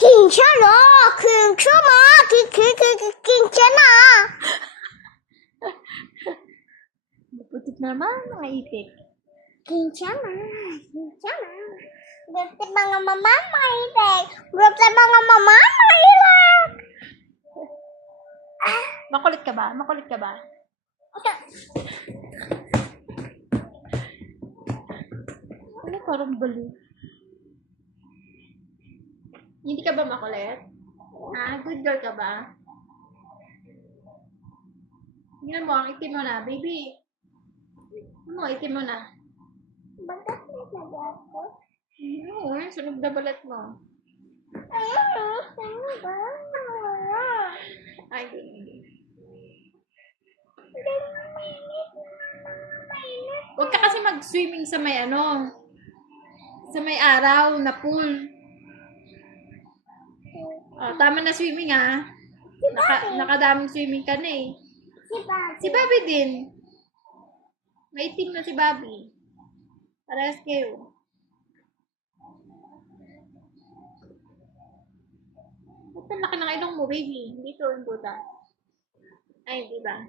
괜찮아. 괜찮아. 괜찮아. Putik naman, mga ipit. 괜찮아. 괜찮아. Buti mga mamamahilig. Buti mga mamamahilig. Makulit ka ba? Makulit ka ba? Ano parang bali? Hindi ka ba makulit? Good girl ka ba? Tingnan mo, ang itim mo na, baby. Ano, itim mo na. Bakit may nagako? Oo, sunog na balat mo. Ano ba? Ay, hindi. Huwag ka kasi mag-swimming sa may sa may araw na pool. Oh, tama na swimming nakadaming swimming ka na eh. Si Bobby din. Maitim na si Bobby. Parehas kayo. Ba't ang laki ng ilong mo, baby? Hindi to yung buta. Ay, di ba?